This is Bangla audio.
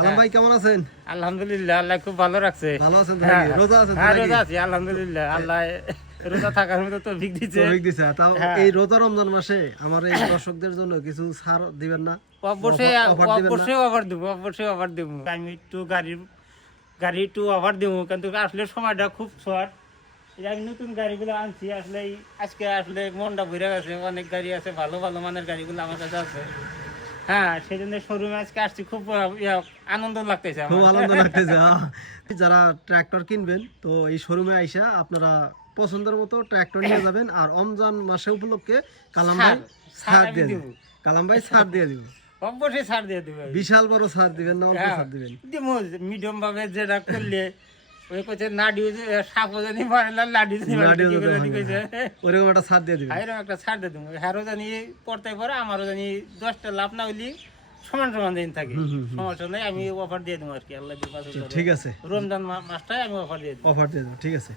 আলম ভাই কেমন আছেন? আলহামদুলিল্লাহ, আল্লাহ খুব ভালো রাখছে। ভালো আছেন তো নাকি? রোজা আছেন তো হ্যাঁ, নাকি? রোজা আছি আলহামদুলিল্লাহ। আল্লাহ রোজা থাকার মতো তৌফিক দিছে। তৌফিক দিছে। তাও হ্যাঁ। এই রোজা রমজান মাসে আমার এই দর্শকদের জন্য কিছু ছাড় দিবেন না? অবশ্যই অফার দিবেন না? অবশ্যই অফার দেবো, অবশ্যই অফার দেবো। আমি একটু গাড়ি একটু অফার দেবো, কিন্তু আসলে সময়টা খুব শর্ট। এই আমি নতুন গাড়িগুলো আনছি, আসলে আজকে আসলে মনটা ভরে গেছে। অনেক গাড়ি আছে, ভালো ভালো মানের গাড়িগুলো আমার কাছে আছে। হ্যাঁ, সেই জন্য শোরুমে আজকে আসছি, খুব আনন্দ লাগতেছে খুব আমার। আনন্দ লাগতেছে। যারা ট্রাক্টর কিনবেন তো এই শোরুমে আইসা আপনারা পছন্দের মতো ট্রাক্টর নিয়ে যাবেন। আর রমজান মাসে উপলক্ষে কালাম ভাই ছাড় দিয়ে দিবেন। কালাম ভাই ছাড় দিয়ে দিব। অবশ্যই ছাড় দিয়ে দেবে। বিশাল বড় ছাড় দিবেন না অল্প ছাড় দিবেন? মিডিয়াম ভাবে যেটা করলে ওই কইছে নাডি সাপও জানি মারে না, লাডি জানি মারে না, লাডিও কি দিতে করে হয় জানি না। কইছে। ওরকম একটা ছাড় দিয়ে দিবেন। এরকম একটা ছাড় দিয়ে দেবো। হ্যারো জানি পড়তে পারে, আমারও জানি 10টা লাভ না হইলি সমান সমান দিন থাকে। সমস্যা নেই, আমি অফার দিয়ে দেবো আর কি। আল্লাহ ঠিক আছে, রমজান মাসটাই আমি অফার দিয়ে দেবো। অফার দিয়ে দেবো। ঠিক আছে।